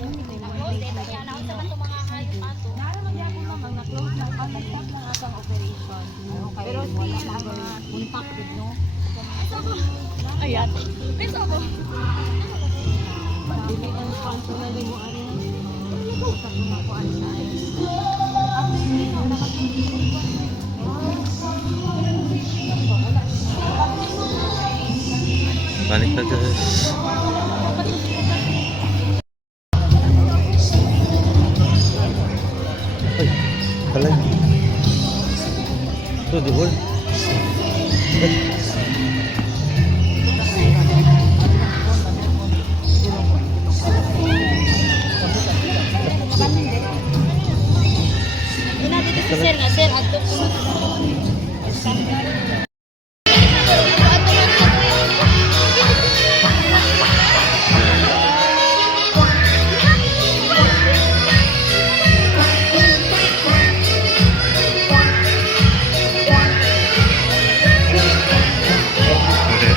Na-close din ba niya? Naon sa man itong mga hayop ato? Naramag ako naman, na-close na, pag-stop lang atong operation. Pero still, contact with no? Ayan. Please ako. Dili ang functional mo ano. Sa kumakuan sa ay. After hindi no, Balik na guys. Ay, kalay. Ito, di ba? Doon natin ito si Sir nga. Sir, ato po. Okay.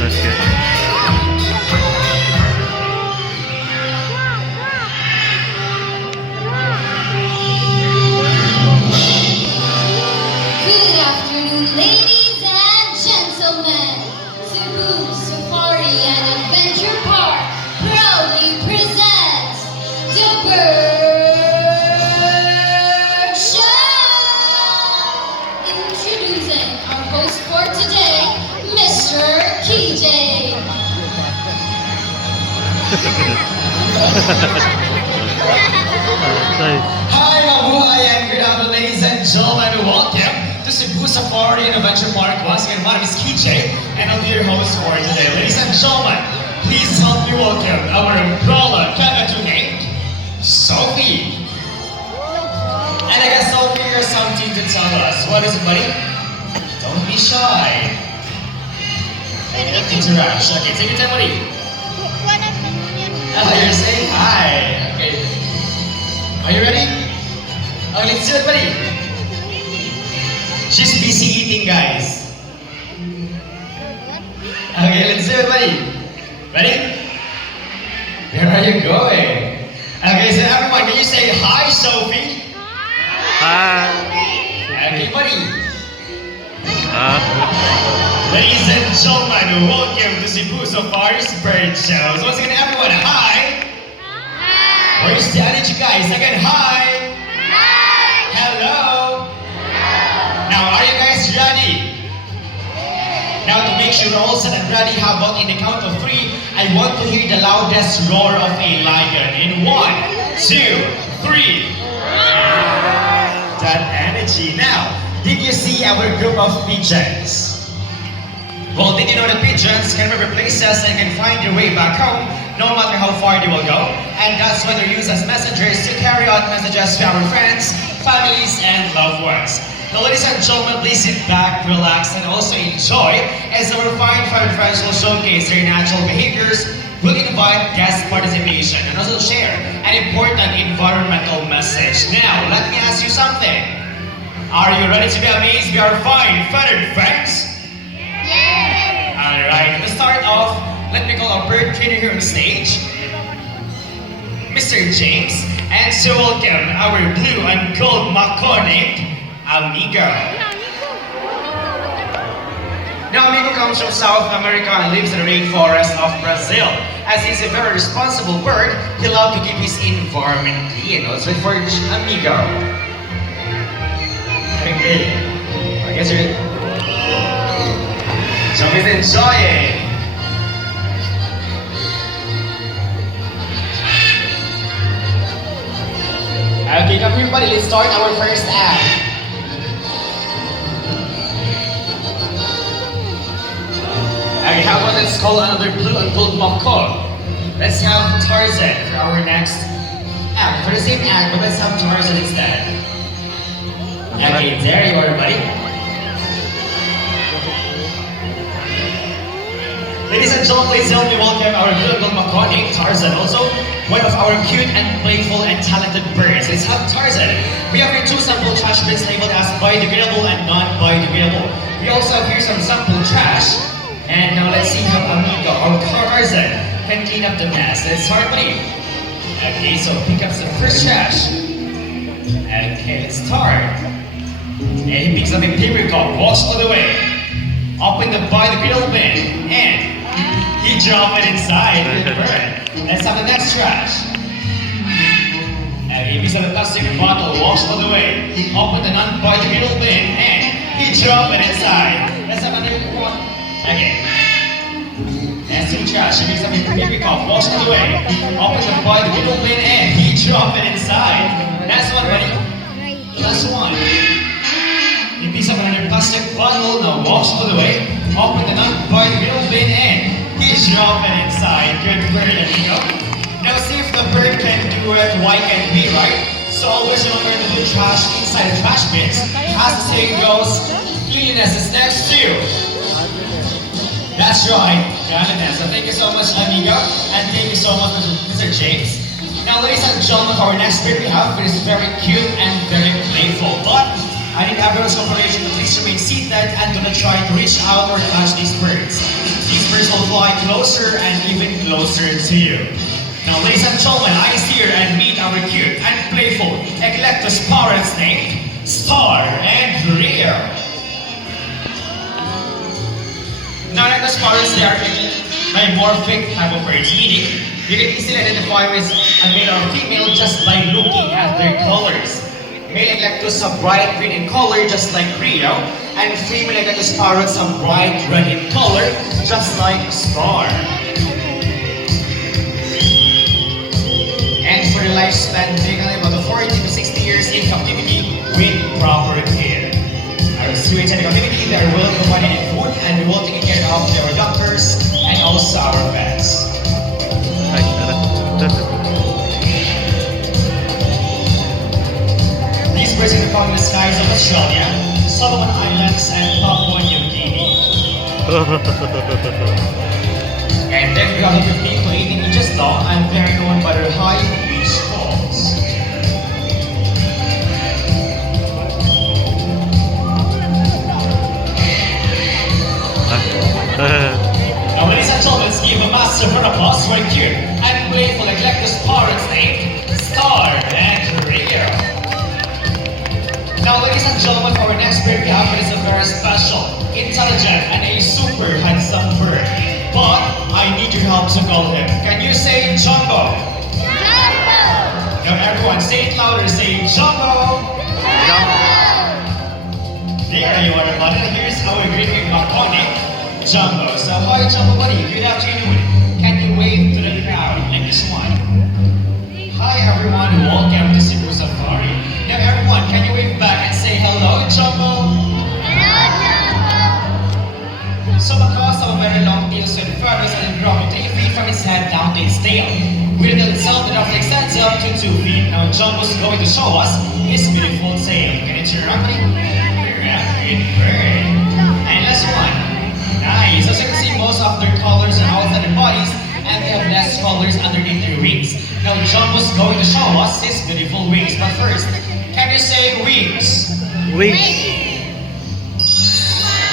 That's good. Good afternoon, ladies and gentlemen. Cebu Safari and Adventure Park proudly presents the Bird Show. Introducing our host for today, Mr. KJ. Nice. Hi, mabuhay, and good afternoon, ladies and gentlemen. Welcome to Cebu Safari and Adventure Park. Once again, my name is KJ, and I'll be your host for today. Ladies and gentlemen, please help me welcome our umbrella Kakatu named Sophie. And I guess Sophie has something to tell us. What is it, buddy? Don't be shy. Interact. Okay, take your time, buddy. You're saying hi. Okay. Are you ready? Okay, let's do it, buddy. She's busy eating, guys. Okay, let's do it, buddy. Ready? Where are you going? Okay, so everyone, can you say hi, Sophie? Hi. Okay, buddy. Ladies and gentlemen, welcome to Cebu Safari's Bird Shows. Once again, everyone, hi. Where's the energy, guys? Again, hi. Hello. Now, are you guys ready? Now, to make sure we're all set and ready, how about in the count of 3, I want to hear the loudest roar of a lion. In 1, 2, 3. That energy. Now, did you see our group of pigeons? Well, did you know that pigeons can remember places and can find their way back home no matter how far they will go? And that's why they're used as messengers to carry out messages to our friends, families, and loved ones. Now, ladies and gentlemen, please sit back, relax, and also enjoy as our fine friends will showcase their natural behaviors, will invite guest participation, and also share an important environmental message. Now, let me ask you something. Are you ready to be amazed by our fine feathered friends? Alright, to start off, let me call our bird trainer here on stage, Mr. James, and so welcome our blue and gold macaw named Amigo. Now, Amigo comes from South America and lives in the rainforest of Brazil. As he's a very responsible bird, he loves to keep his environment clean. Let's wait for Amigo. Okay, I guess you're... So please enjoy it. Okay, come everybody, let's start our first act. Okay, how about let's call another blue and gold macaw. Let's have Tarzan for our next act. For the same act, but let's have Tarzan instead. Okay, there you are, buddy. Ladies and gentlemen, please help me welcome our beautiful macaw named Tarzan. Also, one of our cute and playful and talented birds. Let's have Tarzan. We have here 2 sample trash bins labeled as biodegradable and non-biodegradable. We also have here some sample trash. And now let's see how Amigo or Tarzan can clean up the mess. Let's start, buddy. Okay, so pick up some first trash. Okay, let's start. And he picks up a paper cup, walks all the way. Open the by the griddle bin, and he dropped it inside the bird. Let's have the next trash. And he picks up a plastic bottle, walks all the way. He opened the non by the griddle bin, and he dropped it inside. Let's have another one. Okay. Let's do trash. He picks up a paper cup, walks all the way. Open the by the griddle bin, and he dropped it inside. Last one, buddy. Last one. He picks up another plastic bottle, now walks all the way, open the nut by the middle bin, and he dropped it inside. Good bird, amigo. Now see if the bird can do it, why can't we, right? So always remember to put trash inside the trash bins. As the saying goes, cleanliness is next to you. That's right, cleanliness. So thank you so much, amigo, and thank you so much, Mr. James. Now, ladies and gentlemen, our next bird we have is very cute and very playful, but I need everyone's cooperation to please remain seated and do not try to reach out or touch these birds. These birds will fly closer and even closer to you. Now, ladies and gentlemen, eyes here and meet our cute and playful Eclectus parrots named Star and Rio. Now, Eclectus parrots, they are dimorphic type of birds, meaning you can easily identify with a male or female just by looking at their colors. Male Eclectus are bright green in color, just like Rio, and female Eclectus parrots are bright red in color, just like Star. And for the lifespan, they can live about 40 to 60 years in captivity with proper care. Our students in the captivity, they are well provided in food, and we will take care of their doctors and also our pets. Ay, tara. These birds are found in the skies of Australia, Solomon Islands, and Papua New Guinea. And then we have 15 to 18 inches long, and they are known by their high pitch calls. Now, ladies and gentlemen, let's give a massive round of applause for a cute and playful Eclectus parrots named Star and Rio. Now, ladies and gentlemen, our next bird we have is a very special, intelligent, and a super handsome bird. But I need your help to call him. Can you say Jumbo? Jumbo! Now, everyone, say it louder. Say Jumbo! There you are, buddy. Here's our greeting Makoni, Jumbo. So, hi, Jumbo, buddy. Good afternoon. Can you wave to the crowd like this one? Hi, everyone. Welcome to Cebu Safari. Now, everyone, can you wave back and say hello, Jumbo? Hello, Jumbo. So, because of a very long tail, so the feathers and growing 3 feet from its head down to its tail. With the itself that roughly extends up to 2 feet. Now, Jumbo's going to show us his beautiful tail. Can you turn around, buddy? Good bird. And last one. Nice. As you can see, most of their colors are outside their bodies, and they have less colors underneath their wings. Now, Jumbo's going to show us his beautiful wings. But first, can you say wings? Wings.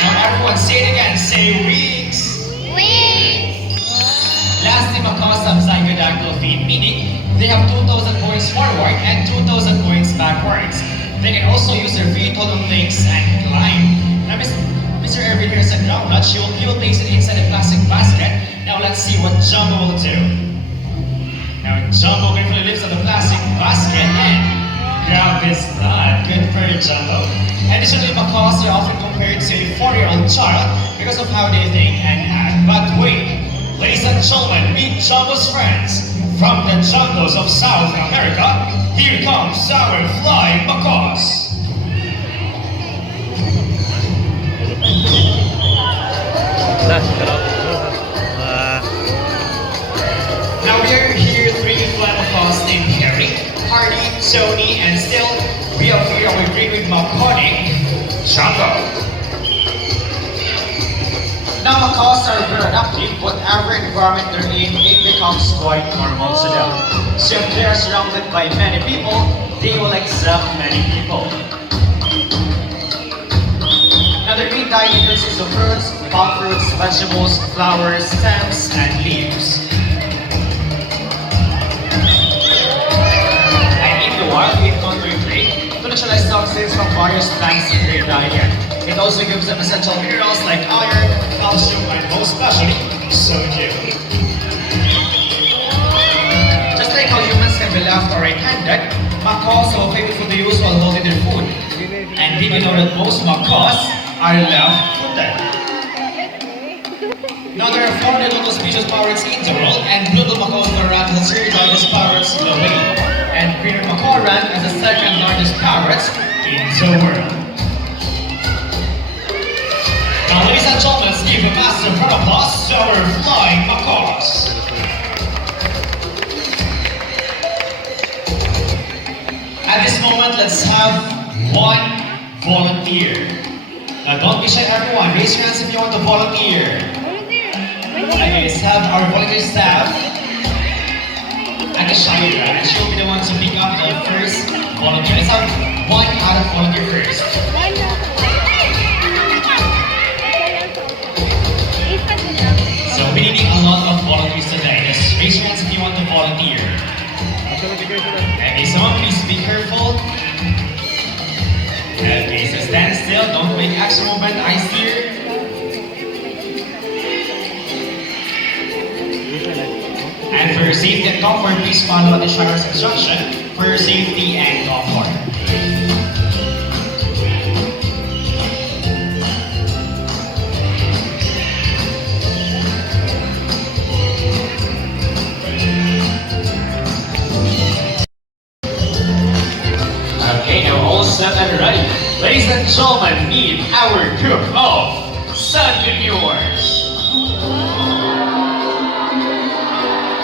Now, everyone, say it again. Say wings. Wings! Lastly, because of zygodactyl feet, meaning they have 2,000 points forward and 2,000 points backwards. They can also use their feet, hold on things, and climb. Now, Mr. Ervin here said ground nut. He will place it inside a plastic basket. Now, let's see what Jumbo will do. Now, Jumbo gratefully lifts up the plastic basket and grab his nut. Good for you, Jumbo. Additionally, macaws are often compared to a 4-year-old child because of how they think and act. But wait, ladies and gentlemen, meet Jumbo's friends. From the jungles of South America, here comes our flying macaws. Now we are here 3 flying macaws named Harry, Hardy, Tony, and still we have here our great with Makoni, Jumbo. Now, macaws are very adaptive. Whatever environment they're in, it becomes quite normal to them. So if they are surrounded by many people, they will accept many people. Now, their main diet consists of fruits, palm fruits, vegetables, flowers, stems, and leaves. while to eat contour plate to neutralize toxins from various plants in their diet. It also gives them essential minerals like iron, calcium, and most especially sodium. Just like how humans can be left or right-handed, macaws have a favorite food to use while holding their food. And did you know that most macaws are left-footed? Now there are 400 total species of parrots in the world, and blue macaws are ranked as the third largest parrots globally, and green macaw ranked as the second largest parrots in the world. Now, ladies and gentlemen, let's give a massive round of applause to our flying macaws. At this moment, let's have one volunteer. Now, don't be shy, everyone. Raise your hands if you want to volunteer. Okay, let's have our volunteer staff. And Shaira, and she'll be the one to pick up the first volunteer. Let's have one out of volunteer first. So we're needing a lot of volunteers today. Just raise your hands if you want to volunteer. Okay, someone please be careful. Okay, so stand still, don't make extra movement, eyes here. And for your safety and comfort, please follow the Shira's instruction for your safety and comfort. Okay, now all set and ready. Ladies and gentlemen, meet our group of Sunpreneurs.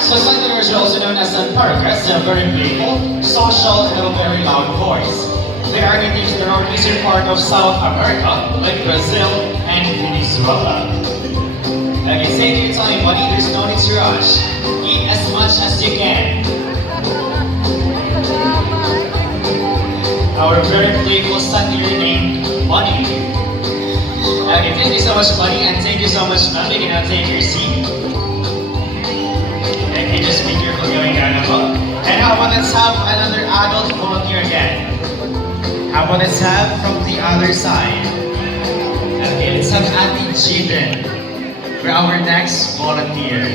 So Sunpreneurs are also known as Sunparacas. They are very playful, social, and have a very loud voice. They are native to the northeastern part of South America, like Brazil and Venezuela. Okay, save your time, buddy. There's no need to rush. Eat as much as you can. Our very playful Sunpreneur named Bunny. Okay, thank you so much, Bunny, and thank you so much, Mel. You can now take your seat. Okay, just be careful going down above. And how about let's have another adult volunteer again? How about let's have from the other side? Okay, let's have Auntie Jaden for our next volunteer.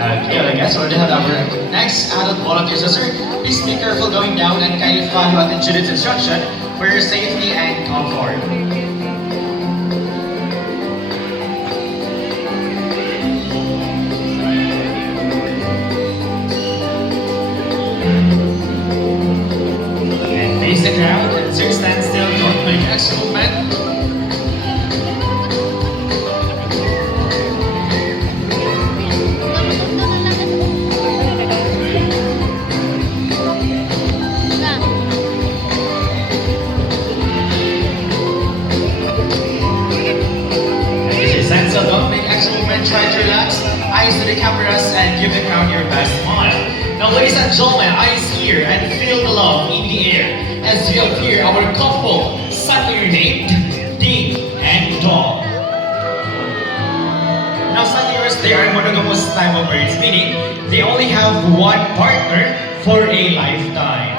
Okay, I guess we're gonna have our next adult volunteer. So sir, please be careful going down and kindly follow Auntie Jaden's instruction for your safety and comfort. Face the ground and sir, stand still, don't make extra movement. Okay, stand still, don't make extra movement, try to relax. Eyes to the cameras and give the crowd your best smile. Now ladies and gentlemen, eyes here and feel the love in the air as we appear our couple, Sunpreneur named Ding and Dong. Now Sunpreneurs, they are monogamous type of birds, meaning they only have one partner for a lifetime.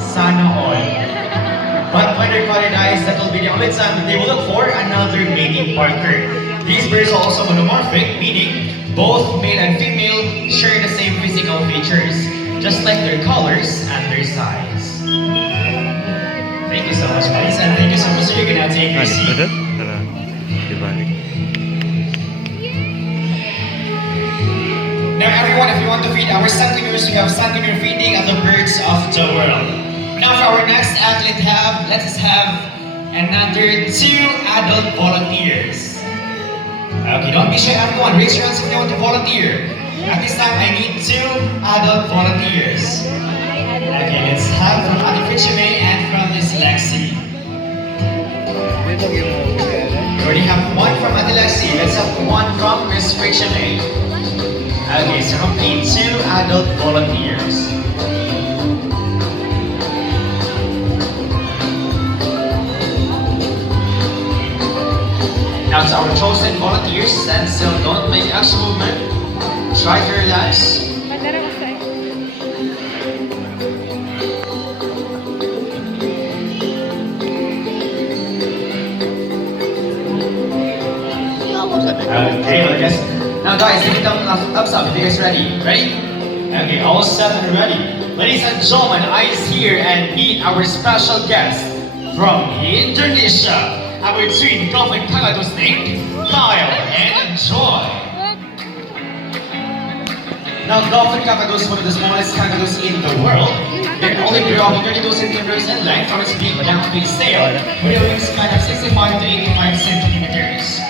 Sana all. But when their color dies, that will be the only time that they will look for another mating partner. These birds are also monomorphic, meaning both male and female share the same physical features, just like their colors and their size. Thank you so much, guys, and thank you so much. So you can now take your seat. Now everyone, if you want to feed our Sunpreneurs, we have Sunpreneur feeding at the birds of the world. Now for our next athlete, let us have another 2 adult volunteers. Okay, don't be shy, everyone. Raise your hands if you want to volunteer. At this time, I need 2 adult volunteers. Okay, let's have from Ate Fichime and from Miss Lexi. We already have 1 from Ate Lexi. Let's have 1 from Miss Fichime. Okay, so complete 2 adult volunteers. Now to our chosen volunteers, stand still, don't make extra movement. Try to relax. Okay, I guess. Now guys, give it thumbs up if you guys ready. Ready? Okay, all set and ready. Ladies and gentlemen, eyes here and meet our special guest from Indonesia. Our twin girlfriend Kagado's name, Kyle and Joy. Now, Dolphin Kakadu is one of the smallest kakadus in the world. They only grow up 32 centimeters in length from its beak down to its tail, with a wingspan of 65 to 85 centimeters.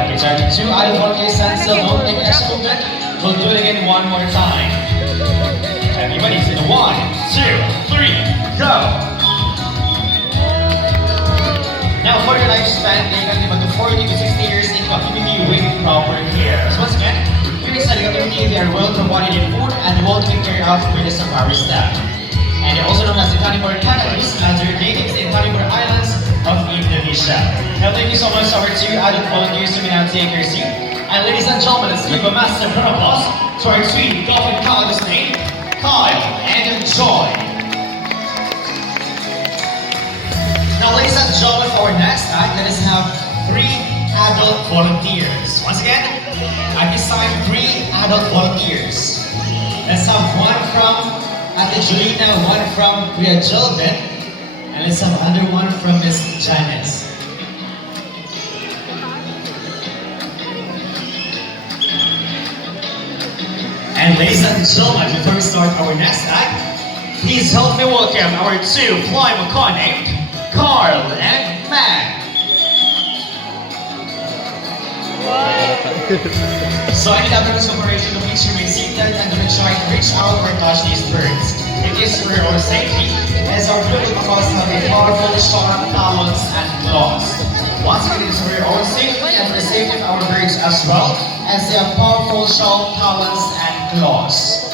Okay, try 2 out of 1 case standstill, don't take extra movement. We'll do it again one more time. Everybody, in 1, 2, 3, go! Now, for your lifespan, they can live up to 40 to 60 years in captivity with proper care. So once again, during study captivity, they are well provided in food and well taken care of by the safari staff. And they're also known as the carnivore kakadus, as they're native in carnivore islands of Indonesia. Now, thank you so much to our 2 added volunteers who may now take your seat. And ladies and gentlemen, let's give a massive round of applause to our sweet golfing kakadus name, Kyle and Joy. Now, ladies and gentlemen, for our next act, let us have 3 adult volunteers. Once again, at this time, 3 adult volunteers. Let's have 1 from Ate Julina, 1 from Kuya Jolben, and let's have another 1 from Miss Janice. And ladies and gentlemen, before we start our next act, please help me welcome our 2 fly mechanic, Carl and Matt. So I need everyone's cooperation to please remain seated and don't try to reach out or touch these birds. It is for your own safety, as our beautiful macaws have a powerful, sharp talons and claws. Once again, it is for your own safety and for the safety of our birds as well, as they have powerful, sharp talons and claws.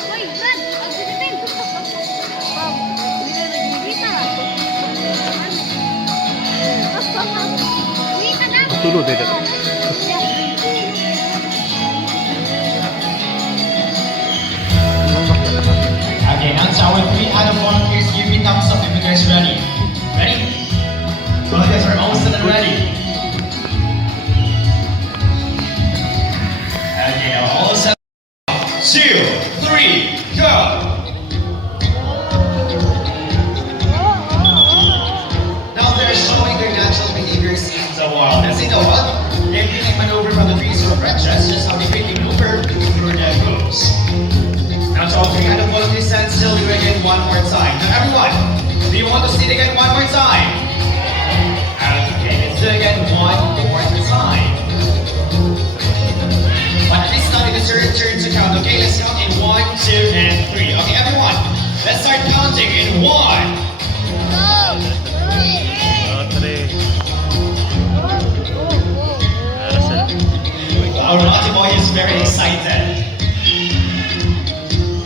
Tulog dito. Okay, now to our 3 other volunteers, give me thumbs up if you guys ready. Ready? Well, you guys are almost done and ready. Okay, now all set. 2, 3, go! Now they're showing their natural behaviors in the wild. As in the wild, they're taking maneuver from the trees or branches, just how they quickly maneuver through their moves. Now to all 3 adult volunteers, stand still, do it again one more time. Now everyone, do you want to see it again one more time? Okay, let's do it again one more time. But this time it is your turn to count. Okay, let's count in 1, 2, and 3. Okay, everyone, let's start counting in 1. Our naughty boy is very excited.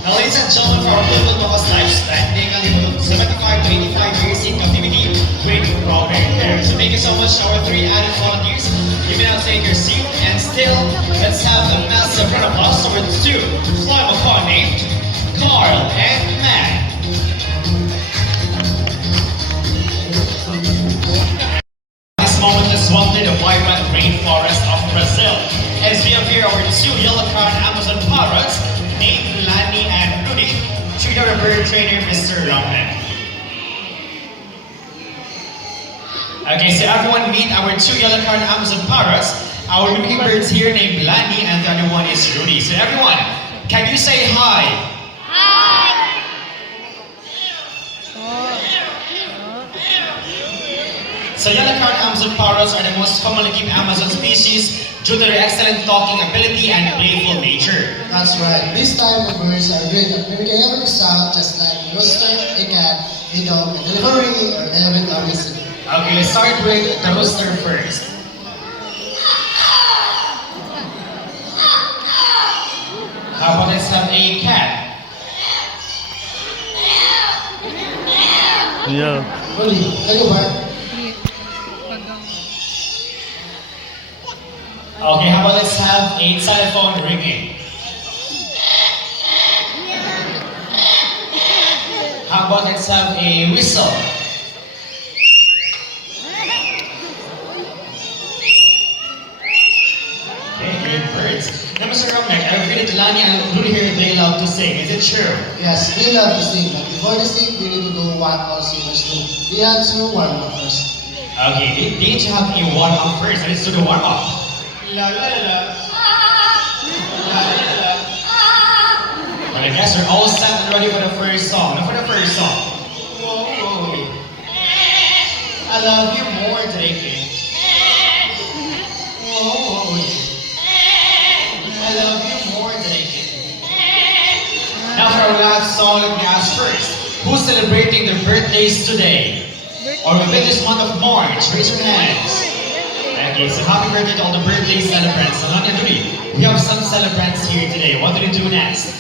Now, ladies and gentlemen, for our beautiful macaws lifespan, they can live 75 to 85 years in captivity with proper care. So thank you so much to our 3 added volunteers. You may now take your seat, and still, let's have a massive round of applause for the 2 fly macaw named Carl and Matt. This moment, let's walk through the vibrant rainforest of Brazil as we appear our 2 yellow-crowned Amazon parrots named Lani and Rudy, to our bird trainer, Mr. Roman. Okay, so everyone meet our 2 yellow-crowned Amazon parrots. Our new birds here named Lani and the other one is Rudy. So everyone, can you say hi? Hi! So yellow-crowned Amazon parrots are the most commonly kept Amazon species due to their excellent talking ability and playful nature. That's right. This type of birds are great at mimicking every sound, just like a rooster, a cat, a dog, a delivery, or even a whistle. Okay, let's start with the rooster first. How about let's have a cat? Yeah. Really, can you bark? Okay, how about let's have a telephone ringing? How about let's have a whistle? Lani and Rudy here, they love to sing. Is it true? Yes, we love to sing, but before the sing, we need to do what all singers do. We have to warm up first. Okay, they need to have a warm-up first. Let's do the warm-up. La la la la. La la la la. But I guess we're all set and ready for the first song. Now for the first song. Whoa, whoa. I love you more, Drake. Whoa, whoa. I love you more, Drake. Now for our last song, let me ask first. Who's celebrating their birthdays today? Or within this month of March? Raise your hands. Okay, so happy birthday to all the birthday celebrants. Alana and Rudy, we have some celebrants here today. What do we do next?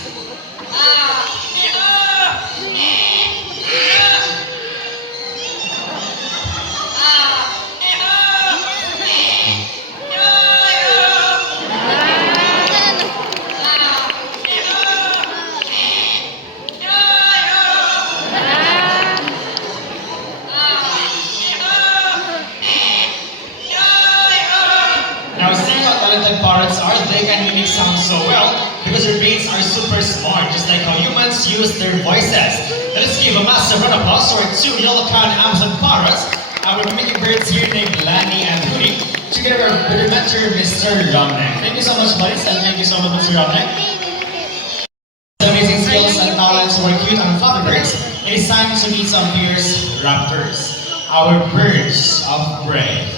Now, see how talented parrots are? They can mimic sound so well because their brains are super smart, just like how humans use their voices. Let us give a massive round of applause to our two yellow-crowned Amazon parrots, our mimicking birds here named Lani and Rudy, together with their mentor, Mr. Romnek. Thank you so much, buddies, and thank you so much, Mr. Romnek. Amazing skills and talents who are cute and fluffy birds. It is time to meet some fierce raptors, our birds of prey.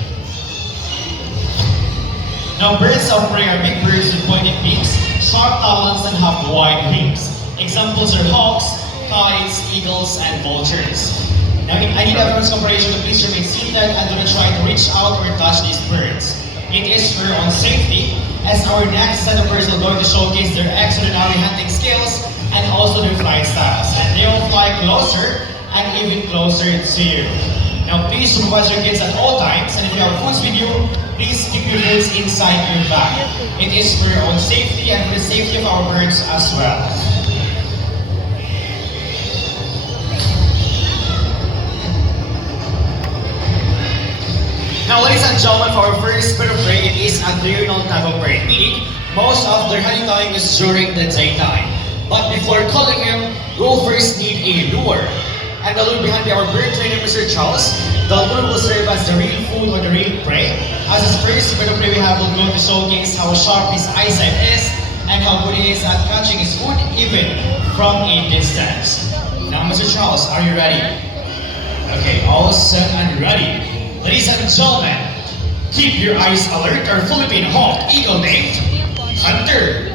Now, birds of prey are big birds with pointed beaks, sharp talons, and have wide wings. Examples are hawks, kites, eagles, and vultures. Now, I need everyone's cooperation to please remain seated and do not try to reach out or touch these birds. It is for your own safety, as our next set of birds are going to showcase their extraordinary hunting skills and also their flight styles. And they will fly closer and even closer to you. Now, please supervise your kids at all times, and if you have foods with you, please keep your foods inside your bag. It is for your own safety and for the safety of our birds as well. Now, ladies and gentlemen, for our first bird of prey, it is a diurnal type of bird, meaning most of their hunting time is during the daytime. But before calling him, we'll first need a lure. And the lure behind our bird trainer, Mr. Charles, the lure will serve as the real food or the real prey. As his first bird of prey we have will go to showcase how sharp his eyesight is and how good he is at catching his food even from a distance. Now, Mr. Charles, are you ready? Okay, all set and ready. Ladies and gentlemen, keep your eyes alert. Our Philippine hawk eagle named Hunter.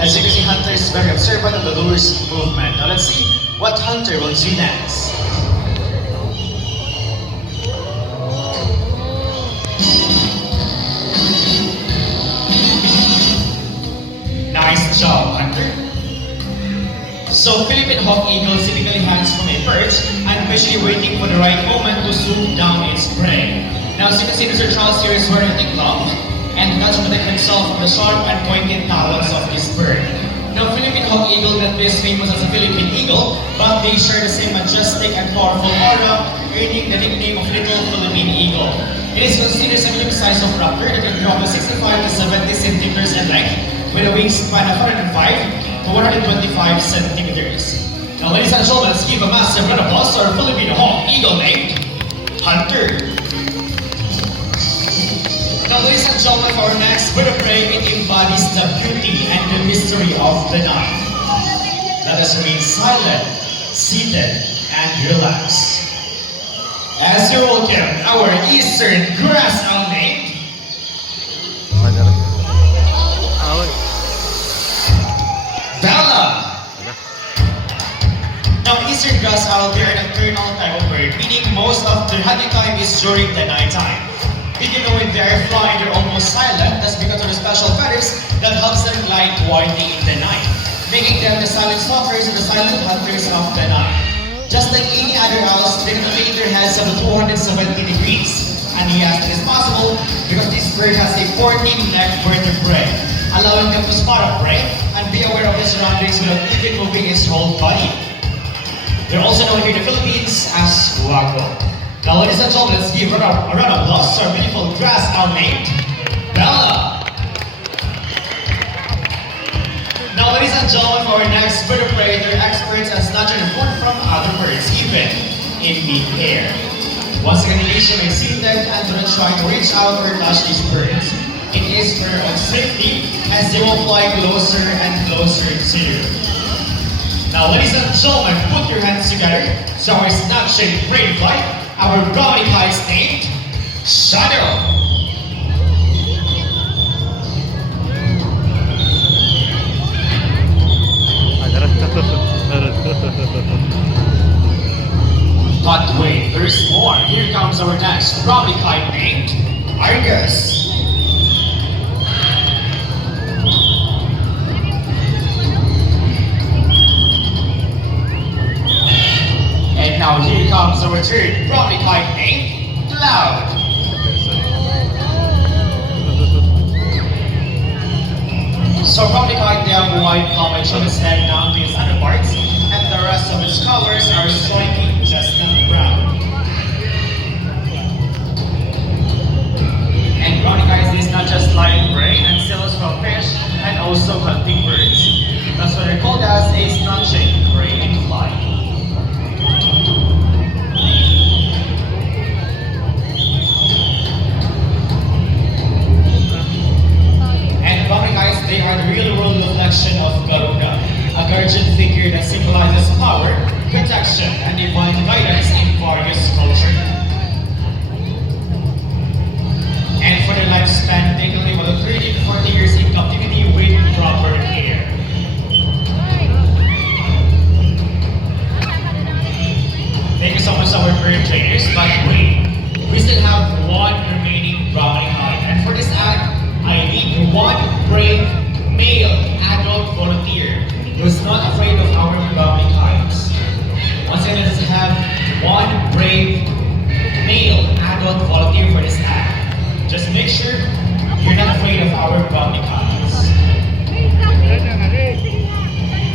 As you can see, Hunter is very observant of the lure's movement. Now let's see what Hunter will do next. Nice job, Hunter. So Philippine hawk eagle typically hangs from a perch and patiently waiting for the right moment to swoop down its prey. Now as you can see, Mr. Charles here is wearing a glove and that's to protect himself from the sharp and pointed talons of this bird. Now, Philippine hawk eagle that is famous as a Philippine eagle, but they share the same majestic and powerful aura, earning the nickname of Little Philippine Eagle. It is considered a medium-sized of raptor that can grow up to 65 to 70 centimeters in length, with a wingspan of 105 to 125 centimeters. Now, ladies and gentlemen, let's give a massive round of applause to our Philippine hawk eagle named Hunter. Now, ladies and gentlemen, for our next bird of prey, it embodies the beauty and the mystery of the night. Let us remain silent, seated, and relax. As you welcome our eastern grass owl named Bella. Now, eastern grass owl, they are a nocturnal type of bird, meaning most of their hunting time is during the nighttime. Even though when they are flying, they're almost silent. That's because of the special feathers that helps them glide quietly in the night, making them the silent stalkers and the silent hunters of the night. Just like any other owls, they rotate their heads up to 270 degrees. And yes, it is possible because this bird has a 14-neck vertebrae, allowing them to spot a prey and be aware of his surroundings without even moving his whole body. They're also known here in the Philippines as Huaco. Now, ladies and gentlemen, let's give a round of applause to our beautiful grass now named Bella. Now, ladies and gentlemen, for our next bird of prey, they're experts at snatching food from other birds, even in mid-air. Once again, engage them in seated and do not try to reach out or touch these birds. It is for your own safety, as they will fly closer and closer to you. Now, ladies and gentlemen, put your hands together so our snatching brain flight, our brownie kites named Shadow. But wait, there's more. Here comes our next brownie kite named Argus. And now here comes our third brownie kite named Cloud. So brownie kite, they have white plumage on its head down to its underparts, and the rest of its colors are striking chestnut brown. And brownie kites is not just flying prey and steals from fish and also hunting birds. That's what they're called as a snatching prey in flight. And brownie kites, they are the real-world reflection of Garuda, a guardian figure that symbolizes power, protection, and divine guidance in various cultures. And for their lifespan, they can live about 30 to 40 years in captivity with proper care. Thank you so much, our bird trainers. But wait, we still have one remaining brownie kite. And for this act, I need one brave male adult volunteer who's not afraid of our brownie kites. Once again, let's have one brave male adult volunteer for this act. Just make sure you're not afraid of our brownie kites.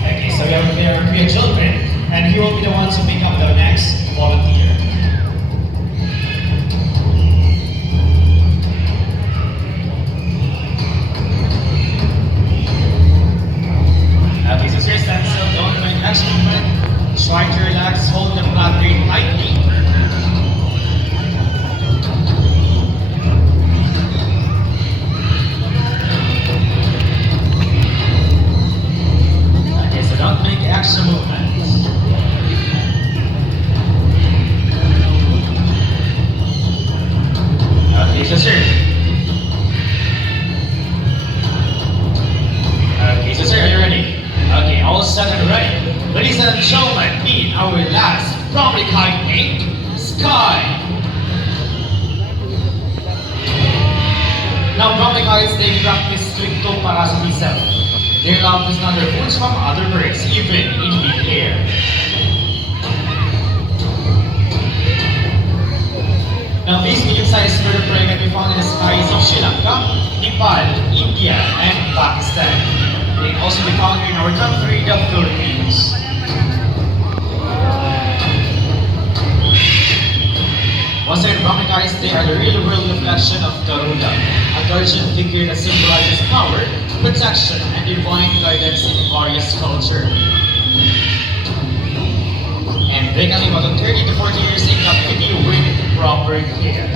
Okay, so we have our three children, and he will be the one to pick up the next volunteer. Okay, so sir, stand still, don't make action movement. Try to relax, hold the platform lightly. Okay, so don't make action movements. Okay, so sir. Okay, so sir, are you ready? Okay, all set and ready. Ladies and gentlemen, meet our last brownie kite named Sky. Now, brownie kites, they practice stricto parasitism. They love to snatch their foods from other birds, even in mid-air. Now, these medium-sized bird of prey can be found in the skies of Sri Lanka, Nepal, India, and Pakistan. They can also be found in our country, the Philippines. Once again, brownie kites, they are the real-world reflection of Garuda, a guardian figure that symbolizes power, protection, and divine guidance in various cultures. And they can live about 30 to 40 years in captivity with proper care.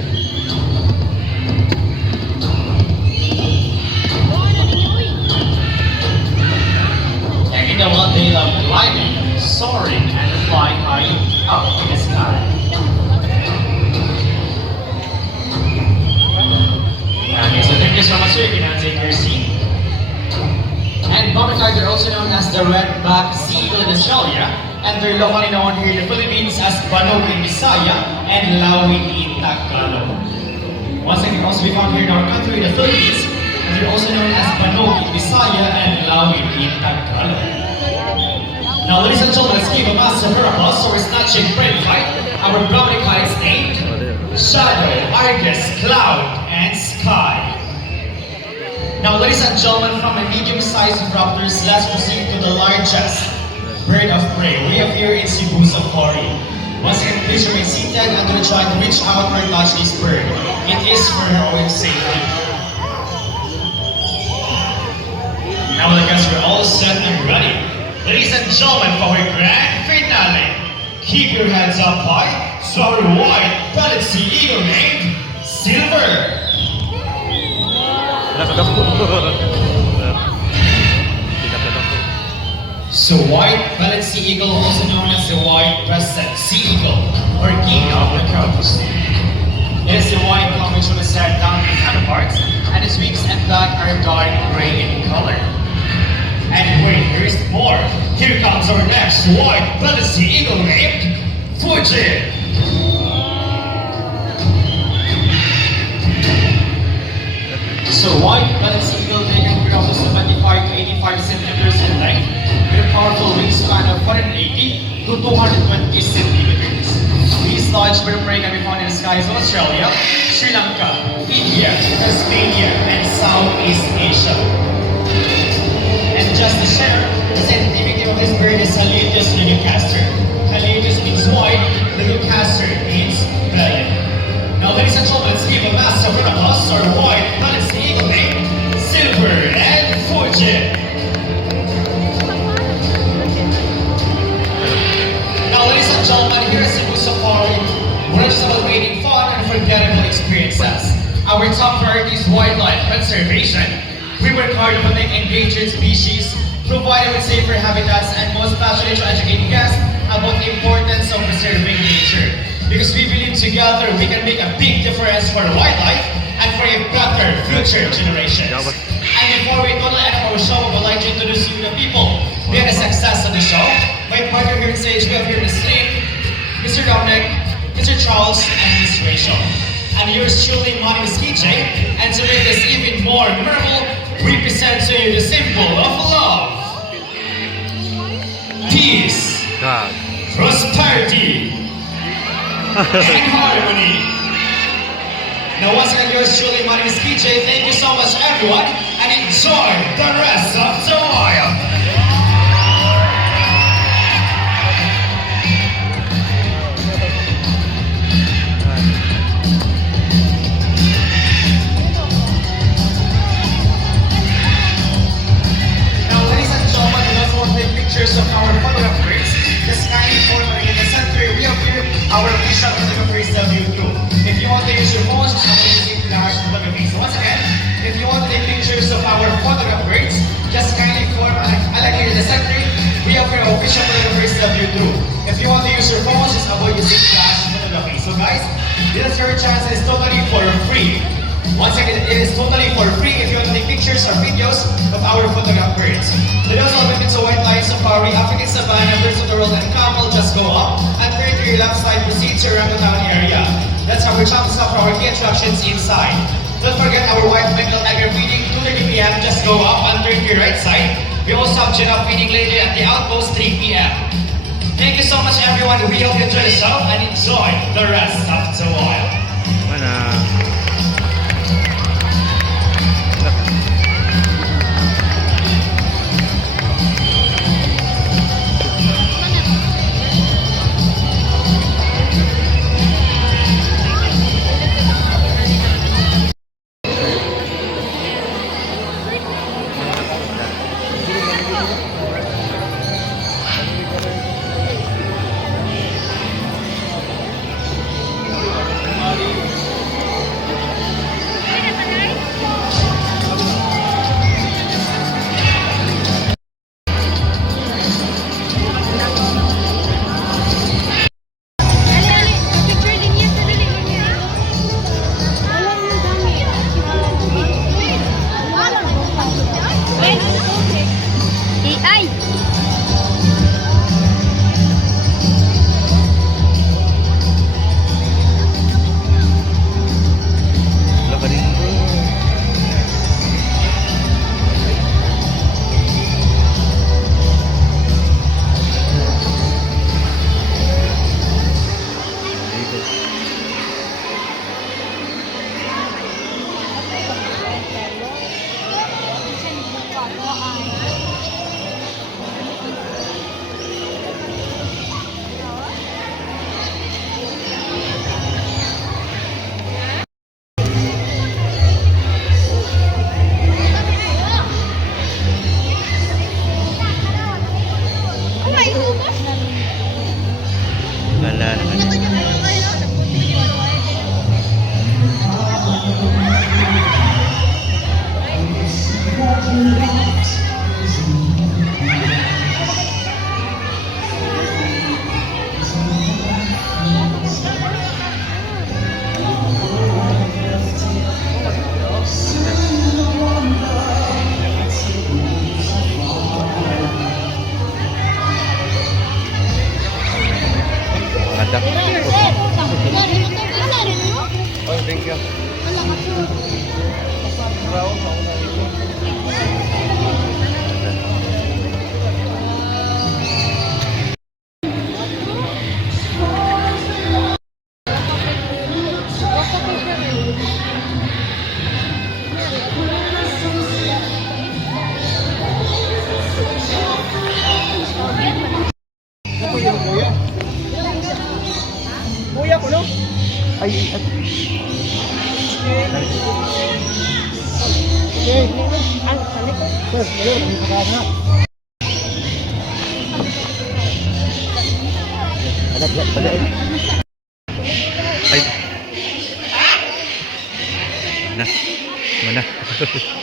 And in the wild, they love gliding, soaring, and flying high up in the sky. Okay, so thank you so much, sir. You can now take your seat. And brownie kites are also known as the red-backed seagull in Australia, and they're locally known here in the Philippines as Banog in Bisaya and Lawin in Tagalog. Once again, also be found here in our country, the Philippines, and they're also known as Banog in Bisaya and Lawin in Tagalog. Now, ladies and gentlemen, let's give a massive applause for our snatching brain fight, our brownie kites named Shadow, Argus, Cloud, and Sky. Now, ladies and gentlemen, from the medium-sized raptors, let's proceed to the largest bird of prey. We have here in Cebu Safari. Once again, please remain seated and do not try to reach out or touch this bird. It is for her own safety. Now the guests are all set and ready. Ladies and gentlemen, for our grand finale, keep your heads up high so our white bellied sea eagle named Silver. So white-bellied sea eagle, also known as the white-breasted sea eagle, or king of the coast. It is the white plumage which was set down in the parts, and its wings and back are dark gray in color. And wait, there is more. Here comes our next white-bellied sea eagle named Fuji. So white-bellied sea eagle, they can grow up to 75 to 85 centimeters in length, with a powerful wingspan of 180 to 220 centimeters. These large bird prey can be found in the skies of Australia, Sri Lanka, India, Tasmania, and Southeast Asia. And just to share, the scientific name of this bird is Halitus lugucaster. Halitus means white, lugucaster means bellied. Now, ladies and gentlemen, let's give a massive round of applause to our white-bellied sea eagle named Silver and Fuji. Now, ladies and gentlemen, here at Cebu Safari, we're not just about creating fun and unforgettable experiences. Our top priority is wildlife conservation. We work hard to protect endangered species, provide them with safer habitats, and most passionate to educate guests about the importance of preserving nature. Because we believe together we can make a big difference for wildlife and for a better future generations. And before we totally end up our show, I would like to introduce you to the people behind the success of the show. My partner here on stage, we have here Ms. Lynn, Mr. Dominic, Mr. Charles, and Ms. Rachel. And yours truly, my name is KJ, and to make this even more memorable, we present to you the symbol of love, peace, God. prosperity, and harmony. Now once again, yours truly, my name is KJ. Thank you so much everyone, and enjoy the rest of the while. Now ladies and gentlemen, we also want to take pictures of our photographers. Just kindly follow in the center, we have here our official photographers W2. If you want to use your phones, I'm using flash photography. So once again, if you want to take pictures of our photographers, just kindly form, I like here in the center, we have here official photographers W2. If you want to use your phones, just avoid using flash photography. So guys, this is your chance, it's totally for free. Once again, it is totally for free if you want to take pictures or videos of our photographers. The also benefits of White-Lion Safari, African Savannah, Birds of the World, and Camel just go up, and turn to your left side, proceed to Orangutan area. That's how we're chopping stuff for our key attractions inside. Don't forget our white Bengal tiger feeding, 2:30 p.m. Just go up and turn to your right side. We also have Jenna feeding later at the Outpost 3 p.m. Thank you so much everyone. We hope you enjoy the show and enjoy the rest of the while. Mana? Ay. Mana? Mana?